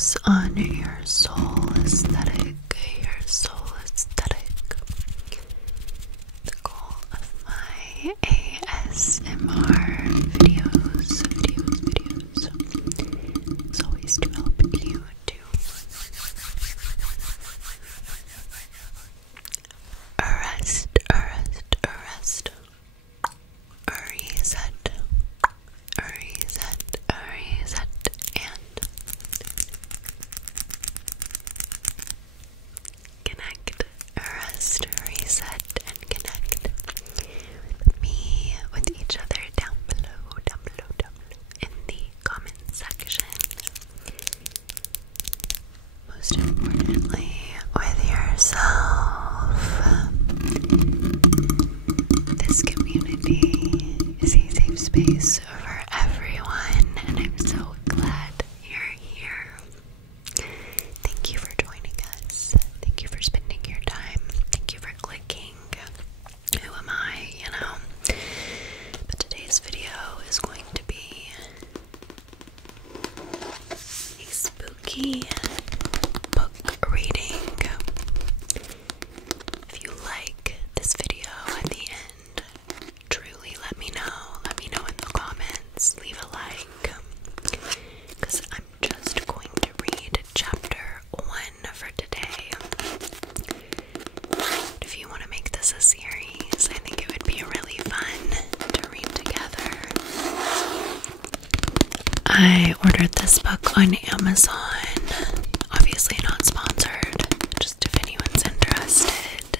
focus on your soul aesthetic. Your soul aesthetic. The goal of my ASMR videos is always to help you to arrest, reset, and connect. Arrest, reset, and connect with me, with each other down below, in the comment section. Most importantly, with yourself. This community is a safe space for everyone, and I'm so glad you're here. Thank you for joining us. Thank you for spending your time. Thank you for clicking. Who am I, you know? But today's video is going to be a spooky book reading. If you like this video at the end, truly let me know. Let me know in the comments. Leave a like. Because I'm just going to read chapter 1 for today. If you want to make this a series, I think it would be really fun to read together. I ordered this book on Amazon. Obviously not sponsored, just if anyone's interested.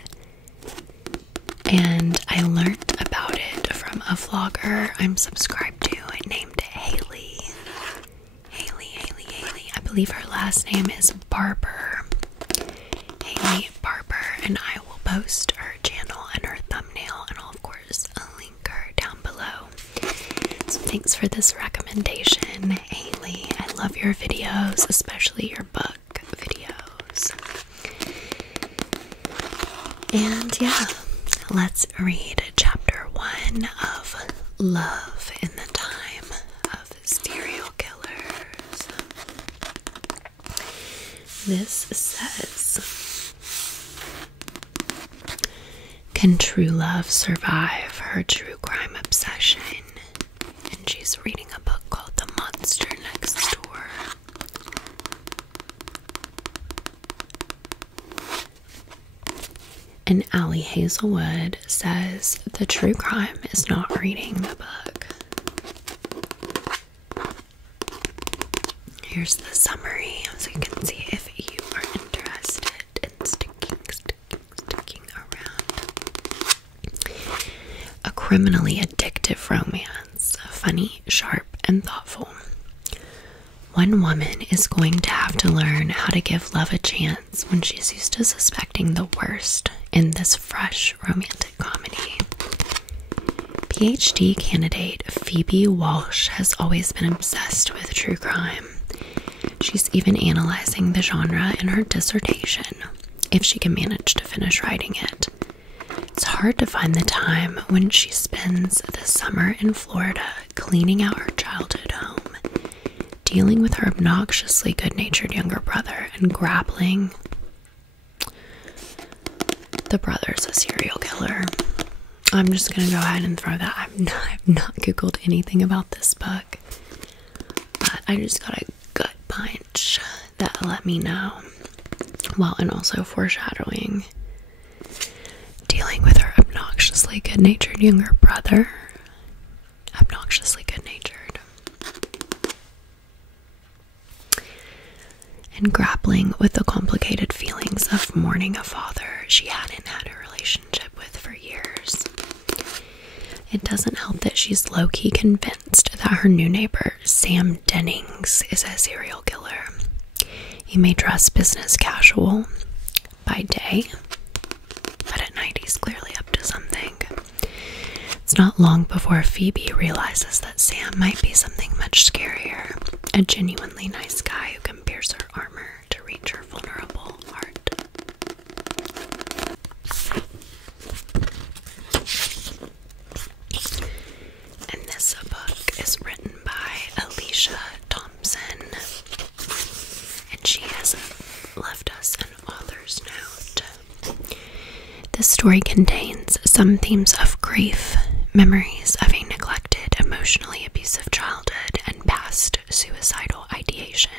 And I learned about it from a vlogger I'm subscribed to named Haley. I believe her last name is Barber. Haley Barber, and I will post her channel and her thumbnail, and I'll of course link her down below. So thanks for this recommendation, Haley. I love your videos, especially your book videos. And yeah, let's read chapter 1 of Love in the Time of Serial Killers. This says, can true love survive her true crime obsession? And she's reading a book called The Monster Next Door. And Allie Hazelwood says the true crime is not reading the book. Here's the summary so you can see if you are interested in sticking around. A criminally addictive romance, funny, sharp, and thoughtful. One woman is going to have to learn how to give love a chance when she's used to suspecting the worst in this fresh romantic comedy. PhD candidate Phoebe Walsh has always been obsessed with true crime. She's even analyzing the genre in her dissertation, if she can manage to finish writing it. It's hard to find the time when she spends the summer in Florida cleaning out her childhood home, dealing with her obnoxiously good-natured younger brother, and grappling. The brother's a serial killer. I'm just gonna go ahead and throw that. I've not googled anything about this book, but I just got a gut punch that let me know. Well, and also foreshadowing. Dealing with her obnoxiously good-natured younger brother. Obnoxiously good-natured. And grappling with the complicated feelings of mourning a father she hadn't had a relationship with for years. It doesn't help that she's low-key convinced that her new neighbor, Sam Dennings, is a serial killer. He may dress business casual by day, but at night he's clearly up to something. It's not long before Phoebe realizes that Sam might be something much scarier, a genuinely nice guy who can pierce her armor to reach her vulnerable heart. And this book is written by Alicia Thompson, and This story contains some themes of grief, memories of a neglected, emotionally abusive childhood, and past suicidal ideation.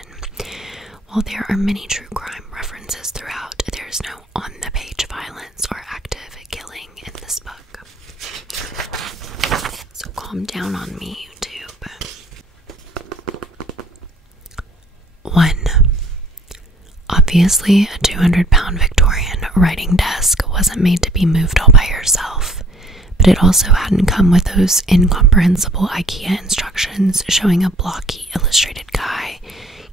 While there are many true crime references throughout, there is no on-the-page violence or active killing in this book. So calm down on me, YouTube. 1. Obviously, a 200-pound Victorian writing desk wasn't made to be moved all by herself, but it also hadn't come with those incomprehensible IKEA instructions showing a blocky illustrated guy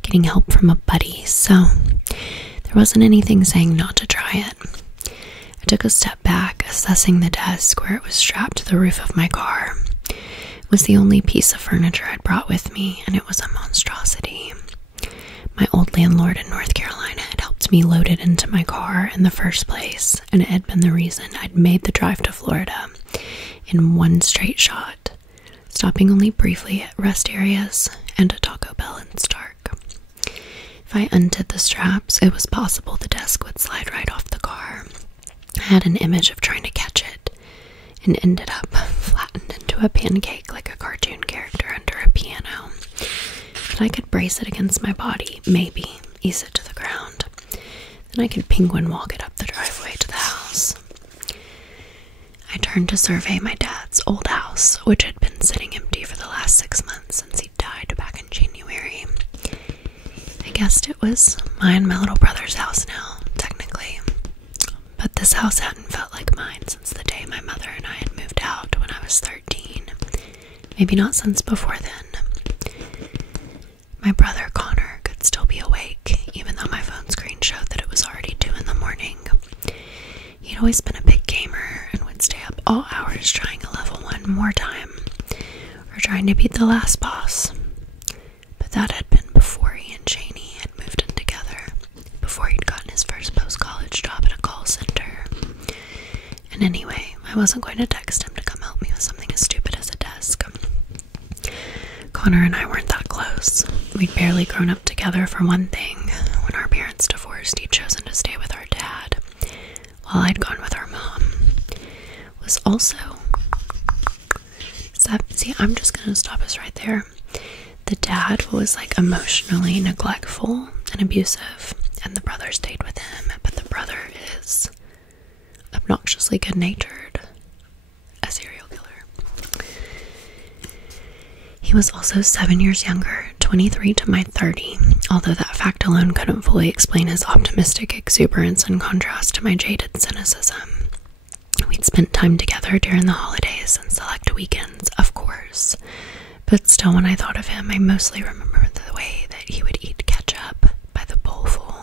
getting help from a buddy, so there wasn't anything saying not to try it. I took a step back, assessing the desk where it was strapped to the roof of my car. It was the only piece of furniture I'd brought with me, and it was a monstrosity. My old landlord in North Carolina had helped me load it into my car in the first place, and it had been the reason I'd made the drive to Florida in one straight shot, stopping only briefly at rest areas and a Taco Bell in Stark. If I undid the straps, it was possible the desk would slide right off the car. I had an image of trying to catch it, and ended up flattened into a pancake like a cartoon character under a piano. But I could brace it against my body, maybe ease it to the ground. Then I could penguin walk it up the driveway to the house. I turned to survey my dad's old house, which had been sitting empty for the last 6 months since he died back in January. I guessed it was mine and my little brother's house now, technically. But this house hadn't felt like mine since the day my mother and I had moved out when I was 13. Maybe not since before then. My brother Connor could still be awake, even though my phone screen showed that it was already 2 in the morning. He'd always been a big gamer and would stay up all hours trying a level 1 more time, or trying to beat the last boss. But that had been before he and Shani had moved in together, before he'd gotten his first post-college job at a call center. And anyway, I wasn't going to text him to come help me with something as stupid as a desk. Connor and I weren't that close. We'd barely grown up together for one thing. When our parents divorced, he'd chosen to stay with our dad, while I'd gone with our mom. Was also... See, I'm just gonna stop us right there. The dad was like emotionally neglectful and abusive, and the brother stayed with him, but the brother is obnoxiously good-natured. A serial killer. He was also 7 years younger, 23 to my 30, although that fact alone couldn't fully explain his optimistic exuberance in contrast to my jaded cynicism. We'd spent time together during the holidays and select weekends, of course, but still when I thought of him, I mostly remember the way that he would eat ketchup by the bowlful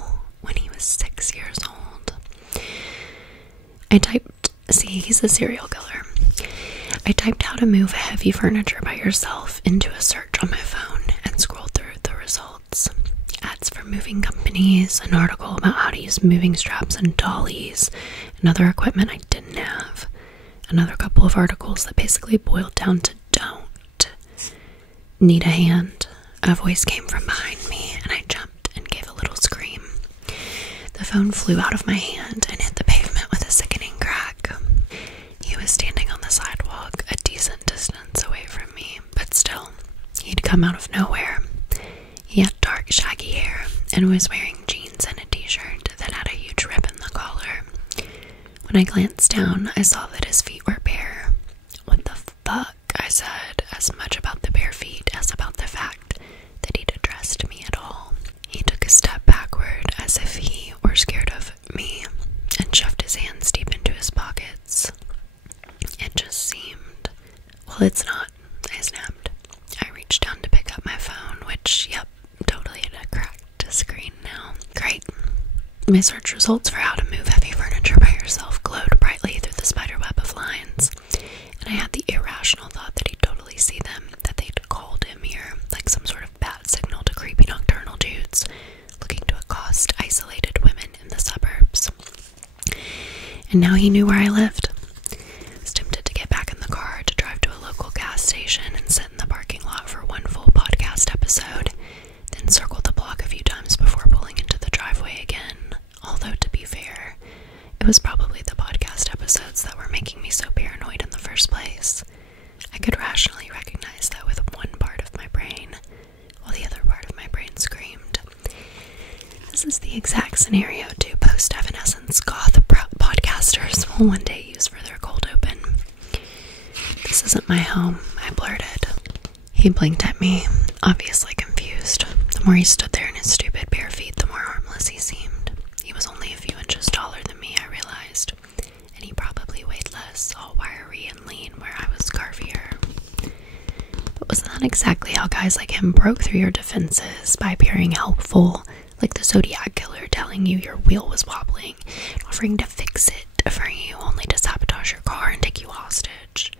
when he was 6 years old. He's a serial killer. I typed how to move heavy furniture by yourself into a search on my phone and scrolled through the results. Ads for moving companies, an article about how to use moving straps and dollies, and other equipment I didn't have. Another couple of articles that basically boiled down to don't. Need a hand. A voice came from behind me, and I jumped and gave a little scream. The phone flew out of my hand and hit the pavement with a sickening crack. He was standing on the sidewalk a decent distance away from me, but still, he'd come out of nowhere. He had dark, shaggy hair and was wearing jeans and a t-shirt that had a huge rip in the collar. When I glanced down, I saw that his feet were bare. What the fuck, I said, as much about the bare feet as about the fact that he'd addressed me at all. He took a step backward as if he were scared of me and shoved his hands deep into his pockets. It just seemed... Well, it's not, I snapped. I reached down to pick up my phone, which, yep, totally had a cracked screen now. Great. My search results for how to move heavy furniture by yourself glowed brightly through the spiderweb of lines, and I had the irrational thought that he'd totally see them, that they'd called him here, like some sort of bat signal to creepy nocturnal dudes looking to accost isolated women in the suburbs. And now he knew where I lived. I was tempted to get back in the car to drive to a local gas station and sit in the parking lot for one full podcast episode, then circle the block a few times before pulling into the driveway again. Although, to be fair, it was probably the podcast episode rationally recognize that with one part of my brain, while the other part of my brain screamed. This is the exact scenario two post-evanescence goth podcasters will one day use for their cold open. "This isn't my home," I blurted. He blinked at me, obviously confused. The more he stood there in his stupid bare feet, the more harmless he seemed. He was only a few inches taller than me, I realized, and he probably weighed less, all wiry and lean, where I was carvier. But wasn't that exactly how guys like him broke through your defenses, by appearing helpful, like the Zodiac killer telling you your wheel was wobbling, and offering to fix it for you only to sabotage your car and take you hostage?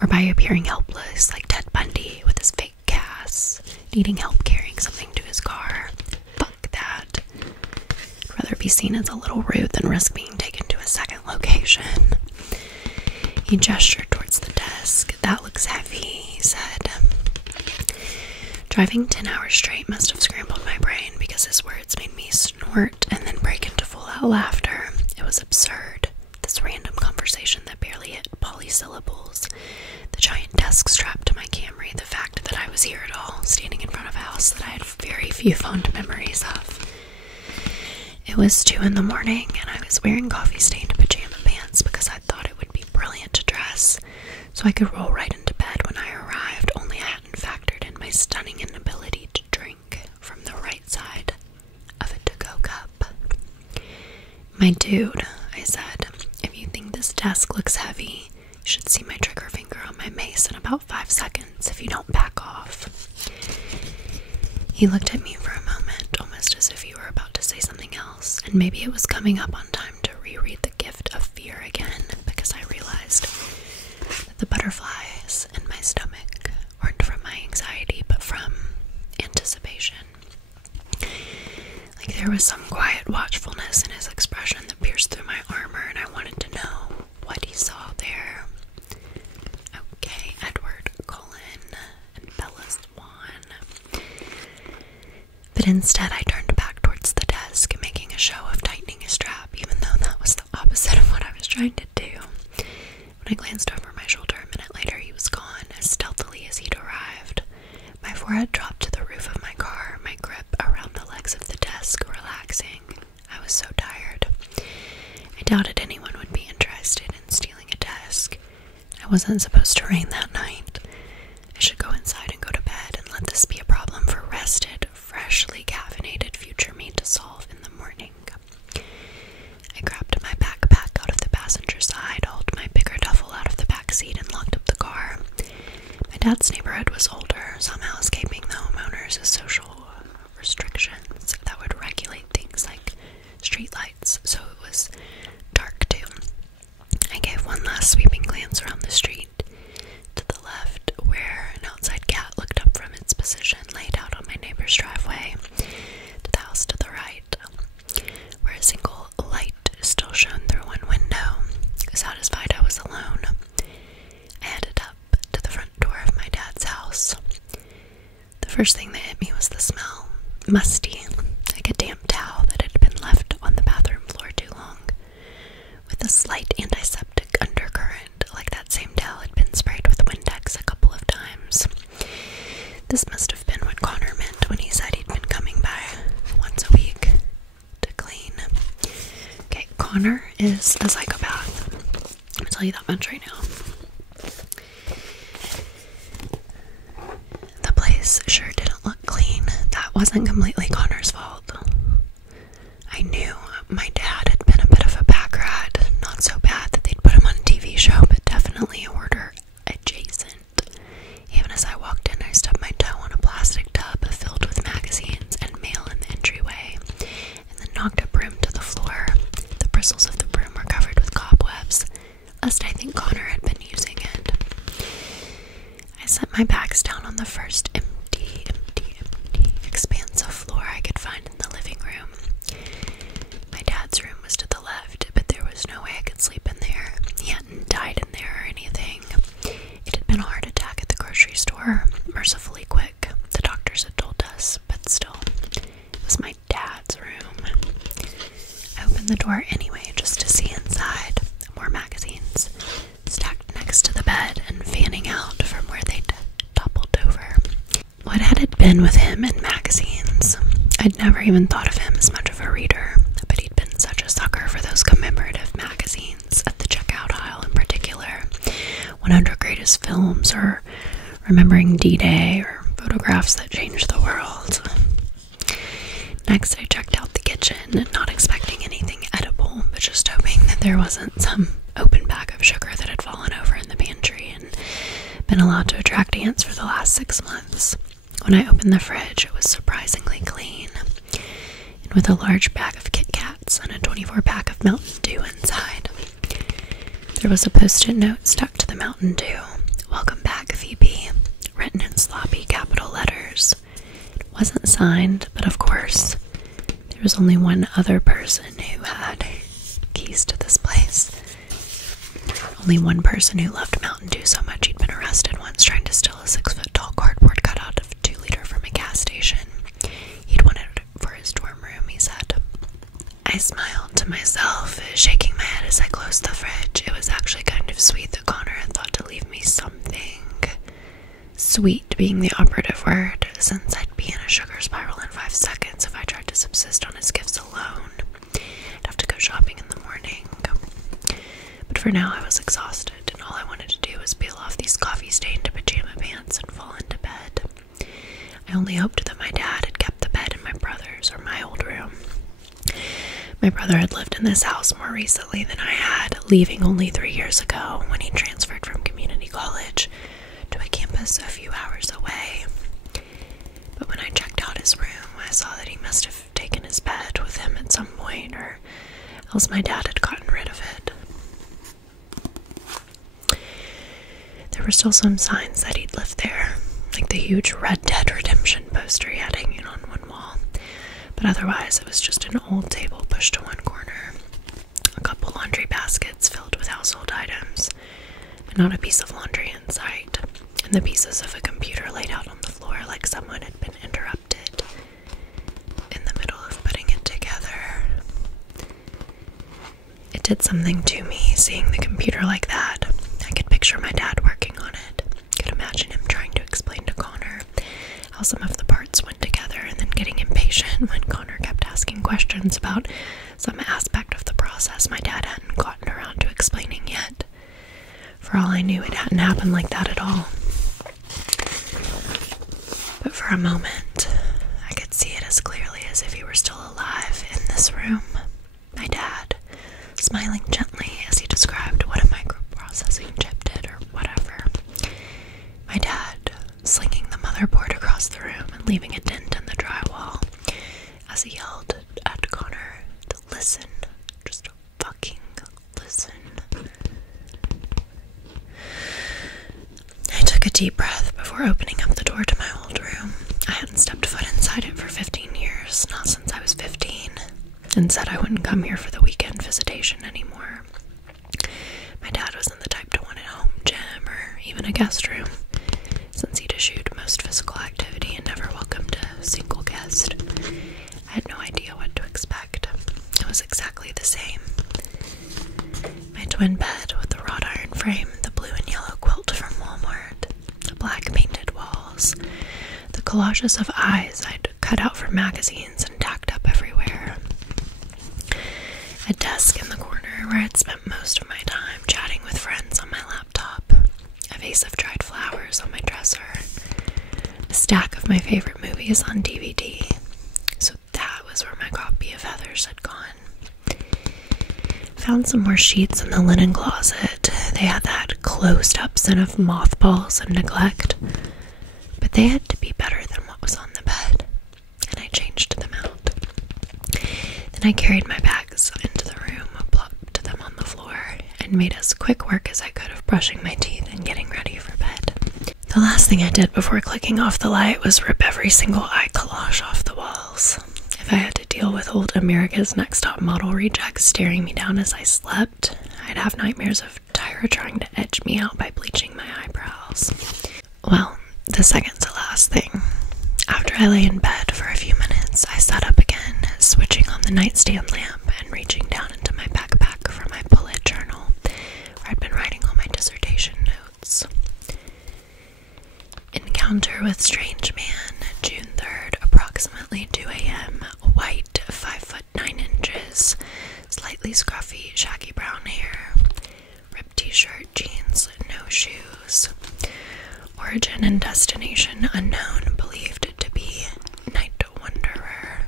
Or by appearing helpless, like Ted Bundy with his fake cast, needing help carrying something to his car? Fuck that. I'd rather be seen as a little rude than risk being taken to a second location. He gestured towards the desk. "That looks heavy," he said. Driving 10 hours straight must have scrambled my brain, because his words made me snort and then break into full-out laughter. It was absurd. This random conversation that barely hit polysyllables. The giant desk strapped to my Camry, the fact that I was here at all, standing in front of a house that I had very few fond memories of. It was 2 in the morning, and I was wearing coffee-stained pajama pants because I thought it would be brilliant to dress, so I could roll right into bed when I arrived, only I hadn't factored in my stunning inability to drink from the right side of a to-go cup. "My dude," I said, "if you think this desk looks heavy, you should see my trigger finger on my mace in about 5 seconds if you don't back off." He looked at me for a moment, almost as if he were about to say something else, and maybe it was coming up on time to reread The Gift of Fear again, because I realized that the butterflies in my stomach weren't from my anxiety, but from anticipation. Like there was some quiet watchfulness in his expression that pierced through my armor, and I wanted to know what he saw there. Okay, Edward Cullen and Bella Swan. But instead I turned back towards the desk, making a show of tightening a strap, even though that was the opposite of what I was trying to do. When I glanced over my shoulder a minute later, he was gone, as stealthily as he'd arrived. My forehead dropped to the roof of my car, my grip around the legs of the desk relaxing. I was so tired. I doubted anyone would be interested in stealing a desk. I wasn't supposed to rain that night. I should go inside and go to bed and let this be a problem for rested, freshly caffeinated future me to solve in the morning. I grabbed my backpack out of the passenger side, hauled my bigger duffel out of the back seat, and locked up the car. My dad's neighborhood was older, somehow escaping the homeowners' social restrictions that would regulate things like streetlights, so it was dark too. I gave one last sweeping glance around the street. To the left, where an outside cat looked up from its position laid out on my neighbor's driveway, to the house to the right, where a single light still shone through one window. Satisfied I was alone, I headed up to the front door of my dad's house. The first thing that hit me was the smell. Musty, like a damp towel that had been left on the bathroom floor too long, with a slight antiseptic undercurrent, like that same towel had been sprayed with Windex a couple of times. This must have been what Connor meant when he said he'd been coming by once a week to clean. Okay, Connor is a psychopath. I'm gonna tell you that much right now. The place sure didn't look clean. That wasn't completely Connor's fault. I knew my dad had been a bit of a pack rat. Not so bad that they'd put him on a TV show, but definitely hoarder adjacent. Even as I walked in, I stubbed my toe on a plastic tub filled with magazines and mail in the entryway, and then knocked a broom to the floor. The bristles of the broom were covered with cobwebs, lest I think Connor had been using it. I set my bags down on the first empty expanse of floor I could find in the living room. My dad's room was to the left, but there was no way I could sleep in there. He hadn't died in there or anything. It had been a heart attack at the grocery store, mercifully quick, the doctors had told us, but still, it was my dad's room. I opened the door anyway, just to see inside. More magazines, stacked next to the bed and fanning out from where they been with him in magazines. I'd never even thought of him as much of a reader, but he'd been such a sucker for those commemorative magazines at the checkout aisle in particular. 100 Greatest Films, or Remembering D-Day, or Photographs That Changed the World. Next, I checked out the kitchen, not expecting anything edible, but just hoping that there wasn't some open bag of sugar that had fallen over in the pantry and been allowed to attract ants for the last 6 months. When I opened the fridge, it was surprisingly clean, and with a large bag of Kit Kats and a 24-pack of Mountain Dew inside. There was a post-it note stuck to the Mountain Dew. "Welcome back, Phoebe," written in sloppy capital letters. It wasn't signed, but of course, there was only one other person who had keys to this place. Only one person who loved Mountain Dew so much he'd been arrested once trying to steal a 6-foot-tall cardboard cutout of a 2-liter from a gas station. He'd wanted it for his dorm room, he said. I smiled to myself, shaking my head as I closed the fridge. It was actually kind of sweet that Connor had thought to leave me something. Sweet being the operative word, since I'd be in a sugar spiral in 5 seconds if I tried to subsist on his gifts alone. I'd have to go shopping in the morning. But for now I was exhausted, and all I wanted to do was peel off these coffee-stained pajama pants and fall into bed. I only hoped that my dad had kept the bed in my brother's, or my old room. My brother had lived in this house more recently than I had, leaving only 3 years ago when he transferred from community college to a campus a few hours away. But when I checked out his room, I saw that he must have taken his bed with him at some point, or else my dad had gotten rid of it. There were still some signs that he'd lived there, like the huge Red Dead Redemption poster he had hanging on one wall. But otherwise, it was just an old table pushed to one corner, a couple laundry baskets filled with household items, and not a piece of laundry in sight, and the pieces of a computer laid out on the floor like someone had been interrupted in the middle of putting it together. It did something to me, seeing the computer like that. I could picture my dad working on it. Could imagine him trying to explain to Connor how some of the parts went together, and then getting impatient when Connor kept asking questions about some aspect of the process my dad hadn't gotten around to explaining yet. For all I knew, it hadn't happened like that at all. But for a moment, I could see it as clearly as if he were still alive in this room. My dad, smiling gently as he described what a microprocessing chip did or whatever. My dad, slinging the motherboard across the room and leaving a dent in the drywall as he yelled at Connor to listen. Just fucking listen. I took a deep breath before opening up the door to my old room. I hadn't stepped foot inside it for 15 years, not since I was 15, and said I wouldn't come here for the weekend visitation anymore. My dad wasn't the type to want a home gym or even a guest room, since he'd eschewed most physical activity and never welcomed a single guest. I had no idea what to expect. It was exactly the same. My twin bed with the wrought iron frame, the blue and yellow quilt from Walmart, the black painted walls, the collages of eyes I'd cut out from magazines and tacked up everywhere. A desk in the corner where I'd spent most of my time chatting with friends on my laptop, a vase of dried flowers on my dresser, a stack of my favorite movies on DVD. So that was where my copy of Heathers had gone. Found some more sheets in the linen closet. They had that closed-up scent of mothballs and neglect, but they had to be better than what was on the bed, and I changed them out. Then I carried my bags into the room, plopped them on the floor, and made as quick work as I could of brushing my teeth and getting ready for bed. The last thing I did before clicking off the light was rip every single eye collage off the walls. If I had to deal with old America's Next Top Model rejects staring me down as I slept, I'd have nightmares of Tyra trying to edge me out by bleaching my eyebrows. Well, the second to last thing. After I lay in bed for a few minutes, I sat up again, switching on the nightstand lamp and reaching down into my backpack for my bullet journal, where I'd been writing all my dissertation notes. Encounter with Strange Man, June slightly scruffy, shaggy brown hair, ripped t-shirt, jeans, no shoes. Origin and destination unknown, believed to be night wanderer.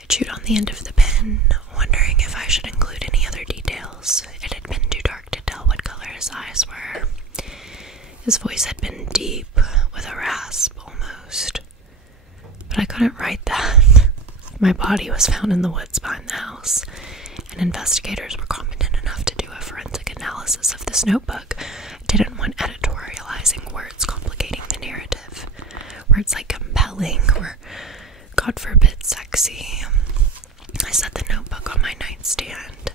I chewed on the end of the pen, wondering if I should include any other details. It had been too dark to tell what color his eyes were. His voice had been deep, with a rasp almost. But I couldn't write that. My body was found in the woods behind the house, and investigators were competent enough to do a forensic analysis of this notebook. I didn't want editorializing words complicating the narrative. Words like compelling or, God forbid, sexy. I set the notebook on my nightstand.